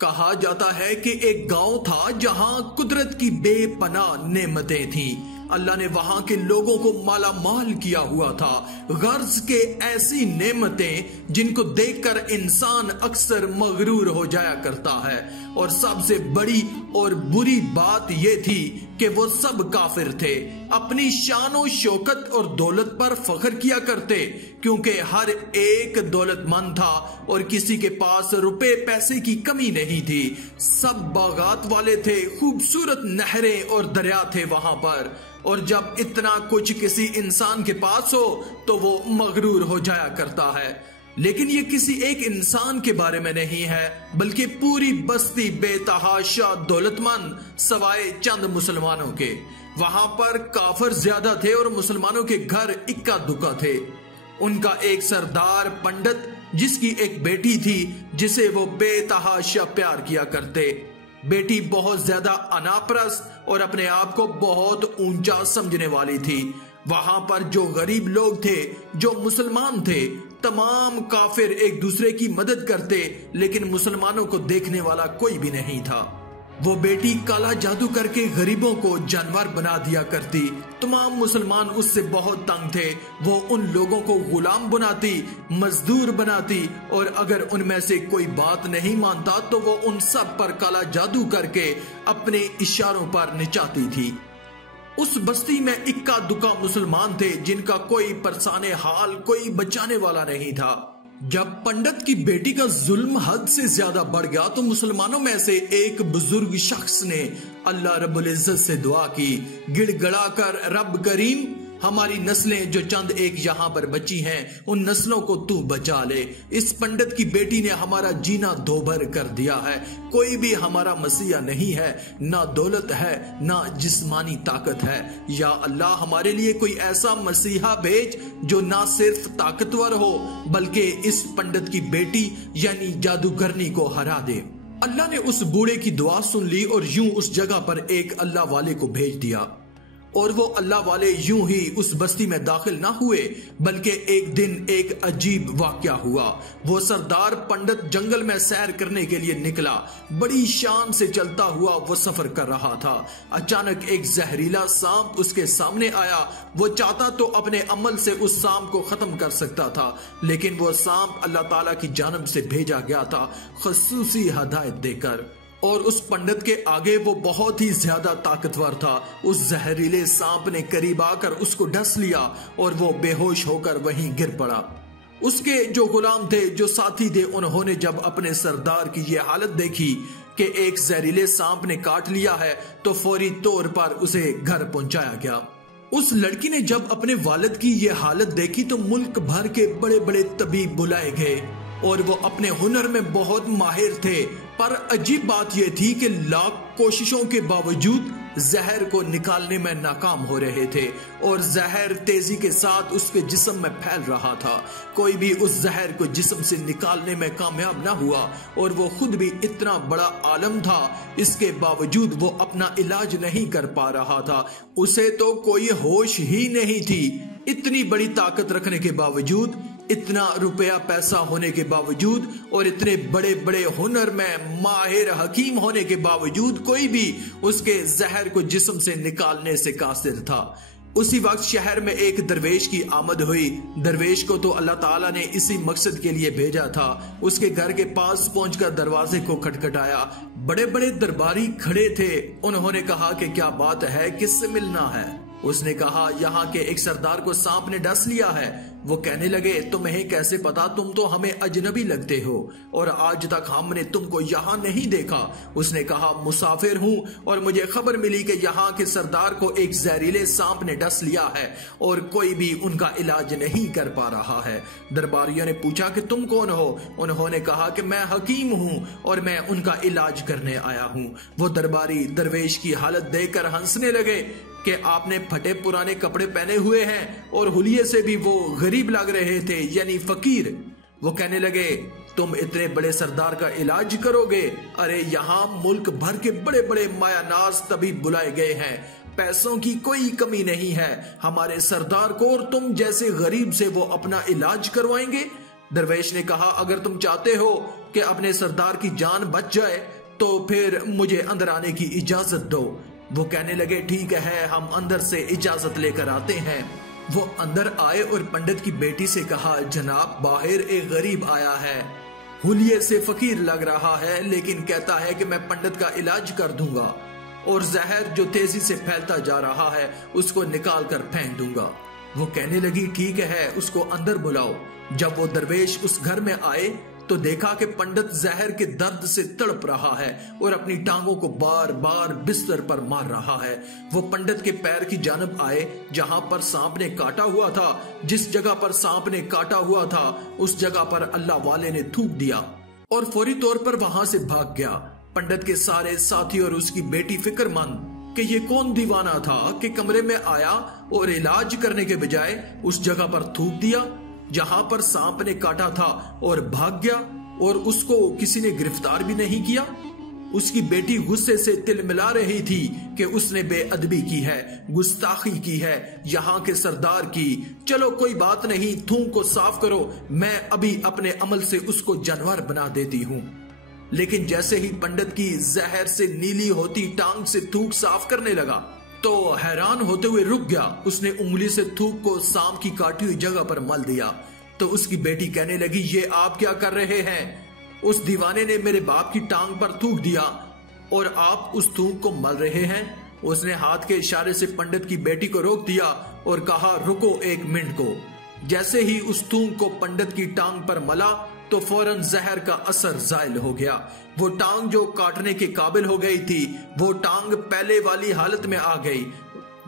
कहा जाता है कि एक गांव था जहां कुदरत की बेपनाह नेमतें थीं। अल्लाह ने वहां के लोगों को माला माल किया हुआ था। गर्ज के ऐसी नेमतें जिनको देखकर इंसान अक्सर मगरूर हो जाया करता है। और सबसे बड़ी और बुरी बात यह थी कि वो सब काफिर थे। अपनी शानो शौकत और दौलत पर फख्र किया करते, क्योंकि हर एक दौलतमंद था और किसी के पास रुपए पैसे की कमी नहीं थी। सब बागात वाले थे, खूबसूरत नहरें और दरिया थे वहां पर। और जब इतना कुछ किसी इंसान के पास हो तो वो मगरूर हो जाया करता है। लेकिन ये किसी एक इंसान के बारे में नहीं है, बल्कि पूरी बस्ती बेतहाशा दौलतमंद सवाए चंद मुसलमानों के। वहां पर काफिर ज्यादा थे और मुसलमानों के घर इक्का दुक्का थे। उनका एक सरदार पंडित, जिसकी एक बेटी थी जिसे वो बेतहाशा प्यार किया करते। बेटी बहुत ज्यादा अनापरस्त और अपने आप को बहुत ऊंचा समझने वाली थी। वहां पर जो गरीब लोग थे, जो मुसलमान थे, तमाम काफिर एक दूसरे की मदद करते, लेकिन मुसलमानों को देखने वाला कोई भी नहीं था। वो बेटी काला जादू करके गरीबों को जानवर बना दिया करती। तमाम मुसलमान उससे बहुत तंग थे। वो उन लोगों को गुलाम बनाती, मजदूर बनाती, और अगर उनमें से कोई बात नहीं मानता तो वो उन सब पर काला जादू करके अपने इशारों पर नचाती थी। उस बस्ती में इक्का दुक्का मुसलमान थे जिनका कोई परसाने हाल, कोई बचाने वाला नहीं था। जब पंडित की बेटी का जुल्म हद से ज्यादा बढ़ गया तो मुसलमानों में से एक बुजुर्ग शख्स ने अल्लाह रब्बुल इज्जत से दुआ की, गिड़गड़ा कर, रब करीम, हमारी नस्लें जो चंद एक यहाँ पर बची हैं, उन नस्लों को तू बचा ले। इस पंडित की बेटी ने हमारा जीना दोभर कर दिया है। कोई भी हमारा मसीहा नहीं है, ना दौलत है, ना जिस्मानी ताकत है। या अल्लाह, हमारे लिए कोई ऐसा मसीहा भेज जो ना सिर्फ ताकतवर हो, बल्कि इस पंडित की बेटी यानी जादूगरनी को हरा दे। अल्लाह ने उस बूढ़े की दुआ सुन ली और यूं उस जगह पर एक अल्लाह वाले को भेज दिया। और वो अल्लाह वाले यूं ही उस बस्ती में दाखिल ना हुए, बल्कि एक दिन एक अजीब वाकया हुआ। वो सरदार पंडित जंगल में सैर करने के लिए निकला। बड़ी शान से चलता हुआ वो सफर कर रहा था। अचानक एक जहरीला सांप उसके सामने आया। वो चाहता तो अपने अमल से उस सांप को खत्म कर सकता था, लेकिन वो सांप अल्लाह ताला की जानब से भेजा गया था, खसूसी हदायत देकर। और उस पंडित के आगे वो बहुत ही ज्यादा ताकतवर था। उस जहरीले सांप ने करीब आकर उसको डस लिया और वो बेहोश होकर वहीं गिर पड़ा। उसके जो गुलाम थे, जो साथी थे, उन्होंने जब अपने सरदार की ये हालत देखी कि एक जहरीले सांप ने काट लिया है, तो फौरी तौर पर उसे घर पहुंचाया गया। उस लड़की ने जब अपने वालिद की ये हालत देखी तो मुल्क भर के बड़े बड़े तबीब बुलाए गए और वो अपने हुनर में बहुत माहिर थे। पर अजीब बात यह थी कि लाख कोशिशों के बावजूद जहर को निकालने में नाकाम हो रहे थे और जहर तेजी के साथ उसके जिस्म में फैल रहा था। कोई भी उस जहर को जिस्म से निकालने में कामयाब ना हुआ और वो खुद भी इतना बड़ा आलम था, इसके बावजूद वो अपना इलाज नहीं कर पा रहा था। उसे तो कोई होश ही नहीं थी। इतनी बड़ी ताकत रखने के बावजूद, इतना रुपया पैसा होने के बावजूद और इतने बड़े बड़े हुनर में माहिर हकीम होने के बावजूद कोई भी उसके जहर को जिस्म से निकालने से कासिर था। उसी वक्त शहर में एक दरवेश की आमद हुई। दरवेश को तो अल्लाह ताला ने इसी मकसद के लिए भेजा था। उसके घर के पास पहुंचकर दरवाजे को खटखटाया। बड़े बड़े दरबारी खड़े थे। उन्होंने कहा कि क्या बात है, किससे मिलना है? उसने कहा, यहाँ के एक सरदार को सांप ने डस लिया है। वो कहने लगे, तुम्हें कैसे पता? तुम तो हमें अजनबी लगते हो और आज तक हमने तुमको यहाँ नहीं देखा। उसने कहा, मुसाफिर हूँ और मुझे खबर मिली कि यहाँ के सरदार को एक जहरीले सांप ने डस लिया है और कोई भी उनका इलाज नहीं कर पा रहा है। दरबारियों ने पूछा कि तुम कौन हो? उन्होंने कहा कि मैं हकीम हूँ और मैं उनका इलाज करने आया हूँ। वो दरबारी दरवेश की हालत देखकर हंसने लगे कि आपने फटे पुराने कपड़े पहने हुए हैं और हुलिये से भी वो गरीब लग रहे थे, यानी फकीर। वो कहने लगे, तुम इतने बड़े सरदार का इलाज करोगे? अरे यहाँ मुल्क भर के बड़े बड़े मायानाज तबीब बुलाए गए हैं, पैसों की कोई कमी नहीं है। हमारे सरदार को और तुम जैसे गरीब से वो अपना इलाज करवाएंगे? दरवेश ने कहा, अगर तुम चाहते हो कि अपने सरदार की जान बच जाए तो फिर मुझे अंदर आने की इजाजत दो। वो कहने लगे ठीक है, हम अंदर से इजाजत लेकर आते हैं। वो अंदर आए और पंडित की बेटी से कहा, जनाब बाहर एक गरीब आया है, हुलिये से फकीर लग रहा है, लेकिन कहता है कि मैं पंडित का इलाज कर दूंगा और जहर जो तेजी से फैलता जा रहा है उसको निकाल कर फेंक दूंगा। वो कहने लगी ठीक है, उसको अंदर बुलाओ। जब वो दरवेश उस घर में आए तो देखा कि पंडित जहर के दर्द से तड़प रहा है और अपनी टांगों को बार बार बिस्तर पर मार रहा है। वो पंडित के पैर की जानब आए जहां पर सांप ने काटा हुआ था। जिस जगह पर सांप ने काटा हुआ था उस जगह पर अल्लाह वाले ने थूक दिया और फौरी तौर पर वहां से भाग गया। पंडित के सारे साथी और उसकी बेटी फिक्रमंद कि ये कौन दीवाना था कि कमरे में आया और इलाज करने के बजाय उस जगह पर थूक दिया जहां पर सांप ने काटा था और भाग गया, और उसको किसी ने गिरफ्तार भी नहीं किया। उसकी बेटी गुस्से से तिलमिला रही थी कि उसने बेअदबी की है, गुस्ताखी की है यहाँ के सरदार की। चलो कोई बात नहीं, थूक को साफ करो, मैं अभी अपने अमल से उसको जानवर बना देती हूँ। लेकिन जैसे ही पंडित की जहर से नीली होती टांग से थूक साफ करने लगा तो हैरान होते हुए रुक गया। उसने उंगली से थूक को सांप की काटी हुई जगह पर मल दिया। तो उसकी बेटी कहने लगी, ये आप क्या कर रहे हैं? उस दीवाने ने मेरे बाप की टांग पर थूक दिया और आप उस थूक को मल रहे हैं। उसने हाथ के इशारे से पंडित की बेटी को रोक दिया और कहा, रुको एक मिनट को। जैसे ही उस थूक को पंडित की टांग पर मला तो फौरन जहर का असर जायल हो गया। वो टांग जो काटने के काबिल हो गई थी वो टांग पहले वाली हालत में आ गई।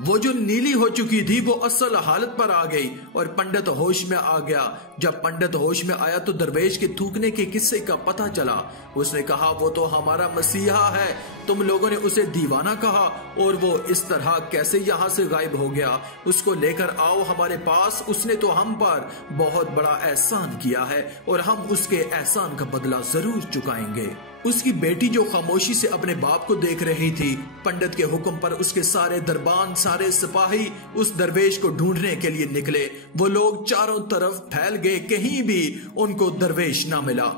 वो जो नीली हो चुकी थी वो असल हालत पर आ गई और पंडित होश में आ गया। जब पंडित होश में आया तो दरवेश के थूकने के किस्से का पता चला। उसने कहा, वो तो हमारा मसीहा है, तुम लोगों ने उसे दीवाना कहा और वो इस तरह कैसे यहाँ से गायब हो गया? उसको लेकर आओ हमारे पास, उसने तो हम पर बहुत बड़ा एहसान किया है और हम उसके एहसान का बदला जरूर चुकाएंगे। उसकी बेटी जो खामोशी से अपने बाप को देख रही थी, पंडित के हुक्म पर उसके सारे दरबान, सारे सिपाही उस दरवेश को ढूंढने के लिए निकले। वो लोग चारों तरफ फैल गए, कहीं भी उनको दरवेश ना मिला।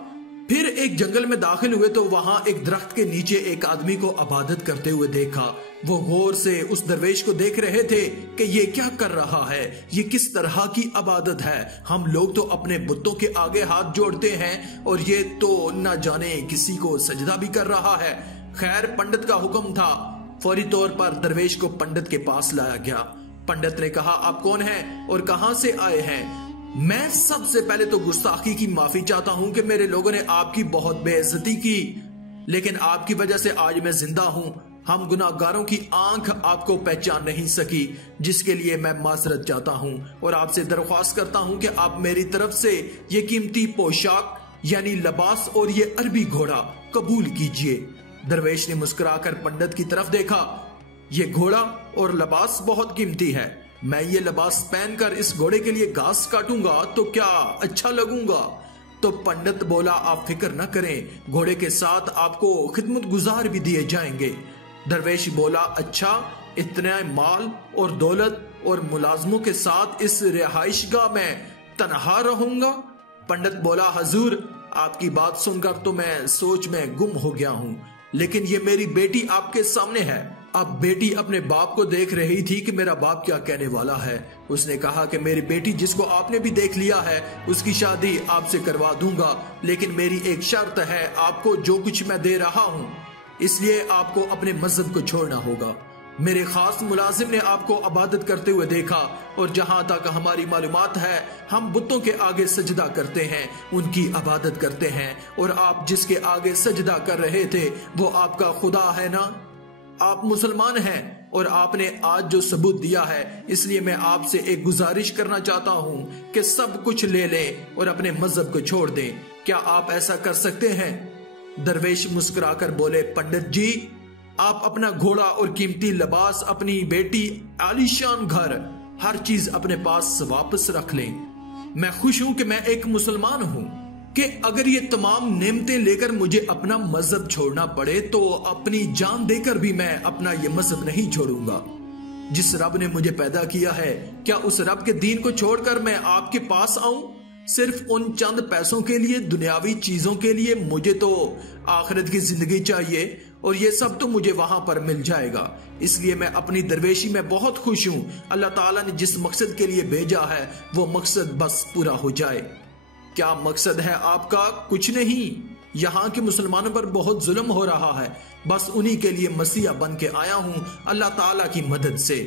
फिर एक जंगल में दाखिल हुए तो वहां एक दरख्त के नीचे एक आदमी को इबादत करते हुए देखा। वो गौर से उस दरवेश को देख रहे थे कि ये क्या कर रहा है, ये किस तरह की इबादत है। हम लोग तो अपने बुतों के आगे हाथ जोड़ते हैं और ये तो न जाने किसी को सजदा भी कर रहा है। खैर, पंडित का हुक्म था। फौरी तौर पर दरवेश को पंडित के पास लाया गया। पंडित ने कहा, आप कौन हैं और कहां से आए हैं? मैं सबसे पहले तो गुस्ताखी की माफी चाहता हूं कि मेरे लोगों ने आपकी बहुत बेइज्जती की, लेकिन आपकी वजह से आज मैं जिंदा हूं। हम गुनाहगारों की आंख आपको पहचान नहीं सकी, जिसके लिए मैं माजरत चाहता हूं और आपसे दरख्वास्त करता हूं कि आप मेरी तरफ से ये कीमती पोशाक यानी लिबास और ये अरबी घोड़ा कबूल कीजिए। दरवेश ने मुस्कुराकर पंडित की तरफ देखा। ये घोड़ा और लिबास बहुत कीमती है। मैं ये लिबास पहनकर इस घोड़े के लिए घास काटूंगा तो क्या अच्छा लगूंगा? तो पंडित बोला, आप फिक्र न करें, घोड़े के साथ आपको खिदमत गुजार भी दिए जाएंगे। दरवेश बोला, अच्छा, इतना माल और दौलत और मुलाजमों के साथ इस रिहाइशगाह में तनहा रहूंगा? पंडित बोला, हजूर, आपकी बात सुनकर तो मैं सोच में गुम हो गया हूँ, लेकिन ये मेरी बेटी आपके सामने है। अब बेटी अपने बाप को देख रही थी कि मेरा बाप क्या कहने वाला है। उसने कहा कि मेरी बेटी जिसको आपने भी देख लिया है उसकी शादी आपसे करवा दूंगा, लेकिन मेरी एक शर्त है, आपको जो कुछ मैं दे रहा हूँ इसलिए आपको अपने मजहब को छोड़ना होगा। मेरे खास मुलाजिम ने आपको इबादत करते हुए देखा और जहां तक हमारी मालूमात है हम बुतों के आगे सजदा करते हैं, उनकी इबादत करते हैं, और आप जिसके आगे सजदा कर रहे थे वो आपका खुदा है ना? आप मुसलमान हैं और आपने आज जो सबूत दिया है, इसलिए मैं आपसे एक गुजारिश करना चाहता हूँ कि सब कुछ ले लें और अपने मजहब को छोड़ दें। क्या आप ऐसा कर सकते हैं? दरवेश मुस्कुराकर बोले, पंडित जी, आप अपना घोड़ा और कीमती लिबास, अपनी बेटी, आलीशान घर, हर चीज अपने पास वापस रख लें। मैं खुश हूं कि मैं एक मुसलमान हूं कि अगर ये तमाम नेमतें लेकर मुझे अपना मजहब छोड़ना पड़े तो अपनी जान देकर भी मैं अपना ये मजहब नहीं छोड़ूंगा। जिस रब ने मुझे पैदा किया है, क्या उस रब के दीन को छोड़कर मैं आपके पास आऊं? सिर्फ उन चंद पैसों के लिए, दुनियावी चीजों के लिए। मुझे तो आखिरत की जिंदगी चाहिए और ये सब तो मुझे वहां पर मिल जाएगा। इसलिए मैं अपनी दरवेशी में बहुत खुश हूं। अल्लाह ताला ने जिस मकसद के लिए भेजा है वो मकसद बस पूरा हो जाए। क्या मकसद है आपका? कुछ नहीं, यहाँ के मुसलमानों पर बहुत जुल्म हो रहा है, बस उन्हीं के लिए मसीहा बन के आया हूँ अल्लाह ताला की मदद से।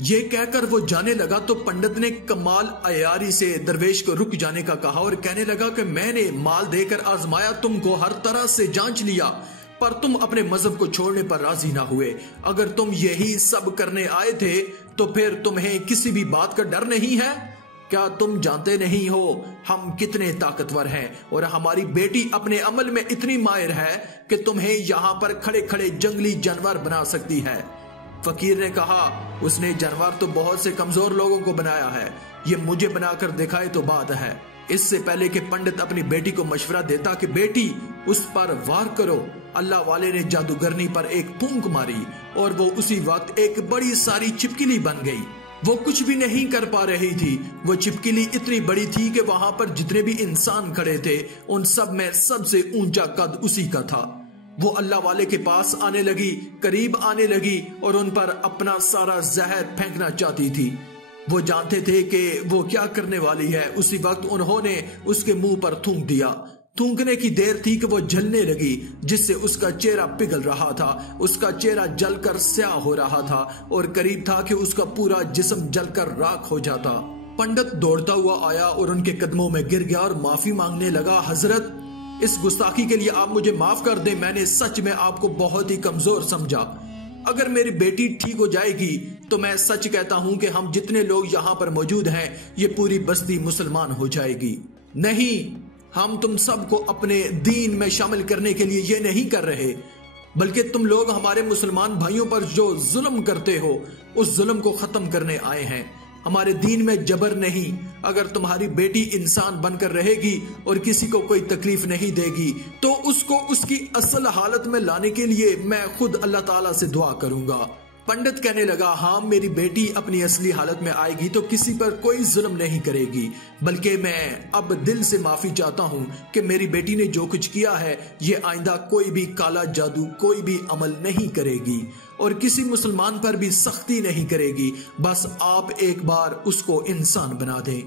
ये कहकर वो जाने लगा तो पंडित ने कमाल अयारी से दरवेश को रुक जाने का कहा और कहने लगा कि मैंने माल देकर आजमाया, तुमको हर तरह से जांच लिया, पर तुम अपने मजहब को छोड़ने पर राजी ना हुए। अगर तुम यही सब करने आए थे तो फिर तुम्हें किसी भी बात का डर नहीं है? क्या तुम जानते नहीं हो हम कितने ताकतवर हैं और हमारी बेटी अपने अमल में इतनी माहिर है कि तुम्हें यहाँ पर खड़े खड़े जंगली जानवर बना सकती है। फकीर ने कहा, उसने जानवर तो बहुत से कमजोर लोगों को बनाया है, ये मुझे बनाकर दिखाए तो बात है। इससे पहले कि पंडित अपनी बेटी को मशवरा देता कि बेटी उस पर वार करो, अल्लाह वाले ने जादूगरनी पर एक फूंक मारी और वो उसी वक्त एक बड़ी सारी छिपकली बन गई। वो कुछ भी नहीं कर पा रही थी। वो छिपकली इतनी बड़ी थी कि वहां पर जितने भी इंसान खड़े थे उन सब में सबसे ऊंचा कद उसी का था। वो अल्लाह वाले के पास आने लगी, करीब आने लगी और उन पर अपना सारा जहर फेंकना चाहती थी। वो जानते थे कि वो क्या करने वाली है। उसी वक्त उन्होंने उसके मुंह पर थूक दिया। थूकने की देर थी कि वो जलने लगी, जिससे उसका चेहरा पिघल रहा था। उसका चेहरा जलकर स्याह हो रहा था और करीब था कि उसका पूरा जिस्म जलकर राख हो जाता। पंडित दौड़ता हुआ आया और उनके कदमों में गिर गया और माफी मांगने लगा, हजरत इस गुस्ताखी के लिए आप मुझे माफ कर दें। मैंने सच में आपको बहुत ही कमजोर समझा। अगर मेरी बेटी ठीक हो जाएगी तो मैं सच कहता हूं कि हम जितने लोग यहाँ पर मौजूद हैं ये पूरी बस्ती मुसलमान हो जाएगी। नहीं, हम तुम सबको अपने दीन में शामिल करने के लिए ये नहीं कर रहे, बल्कि तुम लोग हमारे मुसलमान भाइयों पर जो जुल्म करते हो उस जुल्म को खत्म करने आए हैं। हमारे दीन में जबर नहीं। अगर तुम्हारी बेटी इंसान बनकर रहेगी और किसी को कोई तकलीफ नहीं देगी तो उसको उसकी असल हालत में लाने के लिए मैं खुद अल्लाह ताला से दुआ करूंगा। पंडित कहने लगा, हाँ मेरी बेटी अपनी असली हालत में आएगी तो किसी पर कोई जुल्म नहीं करेगी, बल्कि मैं अब दिल से माफी चाहता हूँ कि मेरी बेटी ने जो कुछ किया है ये आइंदा कोई भी काला जादू, कोई भी अमल नहीं करेगी और किसी मुसलमान पर भी सख्ती नहीं करेगी। बस आप एक बार उसको इंसान बना दें।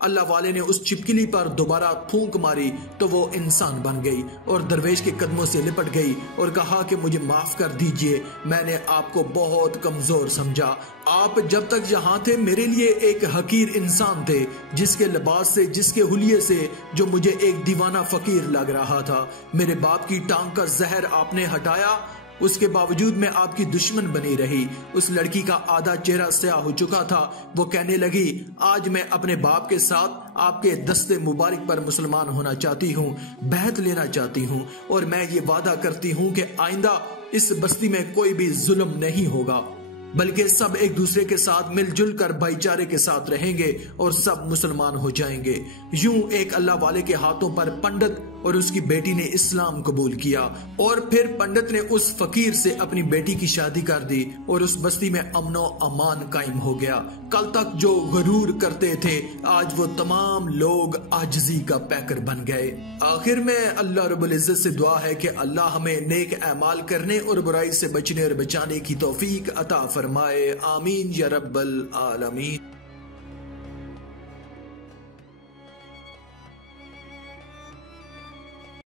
अल्लाह वाले ने उस छिपकली पर दोबारा फूंक मारी तो वो इंसान बन गई और दरवेश के कदमों से लिपट गई और कहा कि मुझे माफ कर दीजिए, मैंने आपको बहुत कमजोर समझा। आप जब तक यहाँ थे मेरे लिए एक हकीर इंसान थे, जिसके लिबास से, जिसके हुलिये से जो मुझे एक दीवाना फकीर लग रहा था। मेरे बाप की टांग का जहर आपने हटाया, उसके बावजूद मैं आपकी दुश्मन बनी रही। उस लड़की का आधा चेहरा स्याह हो चुका था। वो कहने लगी, आज मैं अपने बाप के साथ आपके दस्ते मुबारक पर मुसलमान होना चाहती हूँ, बैहत लेना चाहती हूँ और मैं ये वादा करती हूँ कि आइंदा इस बस्ती में कोई भी जुल्म नहीं होगा, बल्कि सब एक दूसरे के साथ मिलजुल कर भाईचारे के साथ रहेंगे और सब मुसलमान हो जाएंगे। यूं एक अल्लाह वाले के हाथों पर पंडित और उसकी बेटी ने इस्लाम कबूल किया और फिर पंडित ने उस फकीर से अपनी बेटी की शादी कर दी और उस बस्ती में अमनो अमान कायम हो गया। कल तक जो गरूर करते थे आज वो तमाम लोग आजिजी का पैकर बन गए। आखिर में अल्लाह रब्बुल इज्जत से दुआ है कि अल्लाह हमें नेक अमाल करने और बुराई से बचने और बचाने की तौफीक अता फरमाए। आमीन या रब्बल आलमीन।